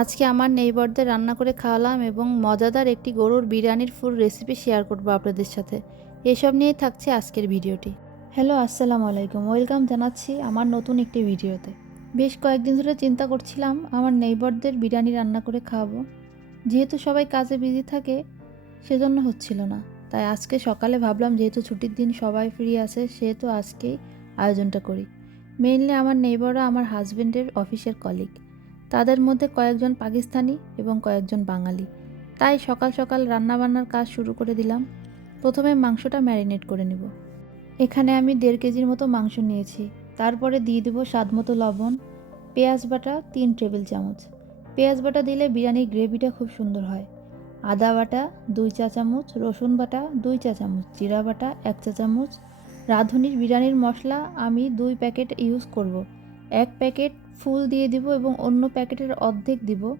আজকে আমার নেইবরদের রান্না করে খাওয়ালাম এবং মজাদার একটি গরুর বিরিয়ানির ফুল রেসিপি শেয়ার করব আপনাদের সাথে। এসব নিয়েই থাকছে আজকের ভিডিওটি। হ্যালো, আসসালামু আলাইকুম। ওয়েলকাম জানাচ্ছি আমার নতুন একটি ভিডিওতে। বেশ কয়েকদিন ধরে চিন্তা করছিলাম আমার নেইবরদের বিরিয়ানি রান্না করে খাওয়াবো। যেহেতু সবাই কাজে বিজি থাকে, সেজন্য হচ্ছিল না। তাই আজকে সকালে ভাবলাম যেহেতু ছুটির দিন সবাই ফ্রি আছে, সেহেতু আজকেই আয়োজনটা করি। মেইনলি আমার নেইবররা আমার হাজব্যান্ডের অফিসের কলিগ তাদের মধ্যে কয়েকজন পাকিস্তানি এবং কয়েকজন বাঙালি। তাই সকাল সকাল রান্নাবান্নার কাজ শুরু করে দিলাম। প্রথমে মাংসটা ম্যারিনেট করে নেব। এখানে আমি দেড় কেজির মতো মাংস নিয়েছি। তারপরে দিয়ে দেবো স্বাদ মতো লবণ, পেঁয়াজ বাটা তিন টেবিল চামচ। পেঁয়াজ বাটা দিলে বিরিয়ানির গ্রেভিটা খুব সুন্দর হয়। আদা বাটা দুই চা চামচ, রসুন বাটা দুই চা চামচ, জিরা বাটা এক চা চামচ। রাঁধুনির বিরিয়ানির মশলা আমি দুই প্যাকেট ইউজ করব। এক প্যাকেট ফুল দিয়ে দিব এবং অন্য প্যাকেটের অর্ধেক দিব।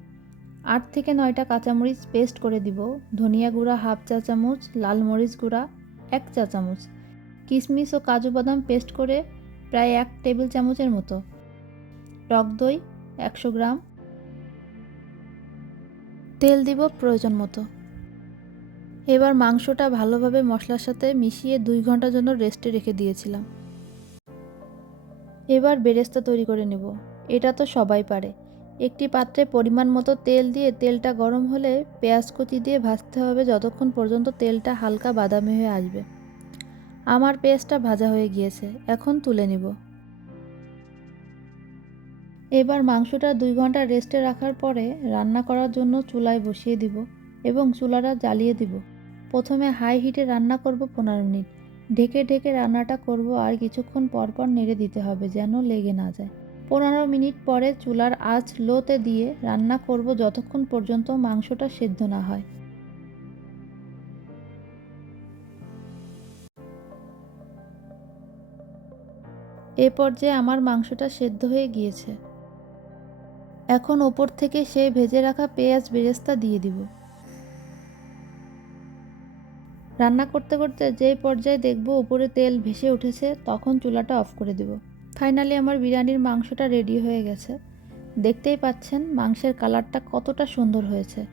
আট থেকে নয়টা কাঁচামরিচ পেস্ট করে দিব। ধনিয়া গুঁড়া হাফ চা চামচ, লাল মরিচ গুঁড়া এক চা চামচ। কিশমিশ ও কাজু বাদাম পেস্ট করে প্রায় এক টেবিল চামচের মতো। টক দই একশো গ্রাম। তেল দিব প্রয়োজন মতো। এবার মাংসটা ভালোভাবে মশলার সাথে মিশিয়ে দুই ঘণ্টার জন্য রেস্টে রেখে দিয়েছিলাম। এবার বেরেস্তা তৈরি করে নেব। এটা তো সবাই পারে। একটি পাত্রে পরিমাণ মতো তেল দিয়ে তেলটা গরম হলে পেঁয়াজ কুচি দিয়ে ভাজতে হবে যতক্ষণ পর্যন্ত তেলটা হালকা বাদামি হয়ে আসবে। আমার পেঁয়াজটা ভাজা হয়ে গিয়েছে, এখন তুলে নিব। এবার মাংসটা দুই ঘণ্টা রেস্টে রাখার পরে রান্না করার জন্য চুলায় বসিয়ে দিব এবং চুলাটা জ্বালিয়ে দিব। প্রথমে হাই হিটে রান্না করব পনেরো মিনিট। ঢেকে ঢেকে রান্নাটা করব আর কিছুক্ষণ পরপর নেড়ে দিতে হবে যেন লেগে না যায়। পনেরো মিনিট পরে চুলার আঁচ লোতে দিয়ে রান্না করব যতক্ষণ পর্যন্ত মাংসটা সেদ্ধ না হয়। এ পর্যায়ে আমার মাংসটা সেদ্ধ হয়ে গিয়েছে। এখন ওপর থেকে সে ভেজে রাখা পেঁয়াজ বেরেস্তা দিয়ে দিব। রান্না করতে করতে যেই পর্যায়ে দেখব উপরে তেল ভেসে উঠেছে, তখন চুলাটা অফ করে দেব। ফাইনালি আমার বিরিয়ানির মাংসটা রেডি হয়ে গেছে। দেখতেই পাচ্ছেন মাংসের কালারটা কতটা সুন্দর হয়েছে।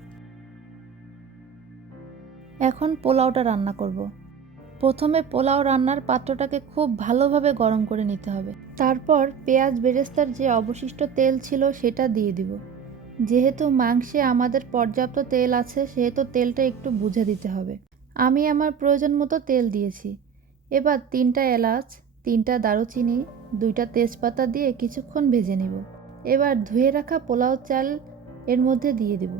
এখন পোলাওটা রান্না করব। প্রথমে পোলাও রান্নার পাত্রটাকে খুব ভালোভাবে গরম করে নিতে হবে। তারপর পেঁয়াজ বেরেস্তার যে অবশিষ্ট তেল ছিল সেটা দিয়ে দিব। যেহেতু মাংসে আমাদের পর্যাপ্ত তেল আছে, সেহেতু তেলটা একটু বুঝে দিতে হবে। আমি আমার প্রয়োজন মতো তেল দিয়েছি। এবার তিনটা এলাচ, তিনটা দারুচিনি দুইটা তেজপাতা দিয়ে কিছুক্ষণ ভেজে নিব। এবার ধুয়ে রাখা পোলাও চাল এর মধ্যে দিয়ে দেব।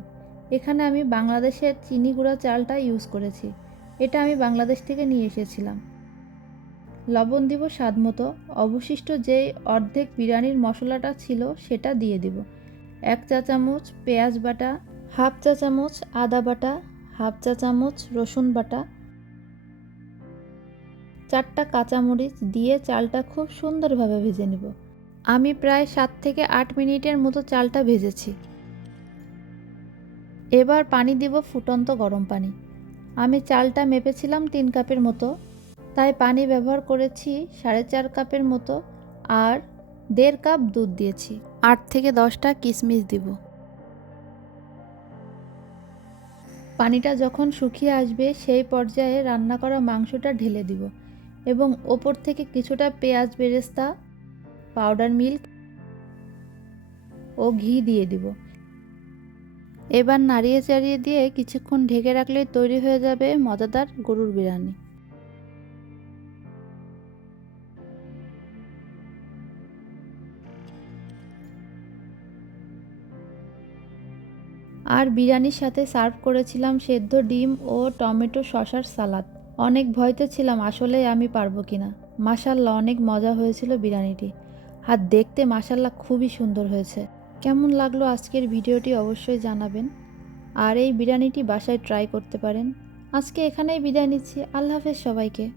এখানে আমি বাংলাদেশের চিনি গুঁড়া চালটা ইউজ করেছি। এটা আমি বাংলাদেশ থেকে নিয়ে এসেছিলাম। লবণ দিব স্বাদ মতো। অবশিষ্ট যেই অর্ধেক বিরিয়ানির মশলাটা ছিল সেটা দিয়ে দিব। এক চা চামচ পেঁয়াজ বাটা, হাফ চা চামচ আদা বাটা, হাফ চা চামচ রসুন বাটা চারটা কাঁচামরিচ দিয়ে চালটা খুব সুন্দরভাবে ভেজে নেব। আমি প্রায় সাত থেকে আট মিনিটের মতো চালটা ভেজেছি। এবার পানি দিব ফুটন্ত গরম পানি। আমি চালটা মেপেছিলাম তিন কাপের মতো, তাই পানি ব্যবহার করেছি সাড়ে চার কাপের মতো আর দেড় কাপ দুধ দিয়েছি। আট থেকে দশটা কিশমিশ দিব। পানিটা যখন শুকিয়ে আসবে, সেই পর্যায়ে রান্না করা মাংসটা ঢেলে দিব। এবং ওপর থেকে কিছুটা পেঁয়াজ বেরেস্তা, পাউডার মিল্ক ও ঘি দিয়ে দিব। এবার নাড়িয়ে চাড়িয়ে দিয়ে কিছুক্ষণ ঢেকে রাখলেই তৈরি হয়ে যাবে মজাদার গরুর বিরিয়ানি। আর বিরিয়ানির সাথে সার্ভ করেছিলাম সেদ্ধ ডিম ও টমেটো শশার সালাদ। অনেক ভয়তে ছিলাম আসলে আমি পারব কি না। মাসাল্লাহ অনেক মজা হয়েছিল বিরিয়ানিটি। আর দেখতে মাসাল্লাহ খুবই সুন্দর হয়েছে। কেমন লাগল আজকের ভিডিওটি অবশ্যই জানাবেন। আর এই বিরিয়ানিটি বাসায় ট্রাই করতে পারেন। আজকে এখানেই বিদায় নিচ্ছি। আল্লাহ হাফেজ সবাইকে।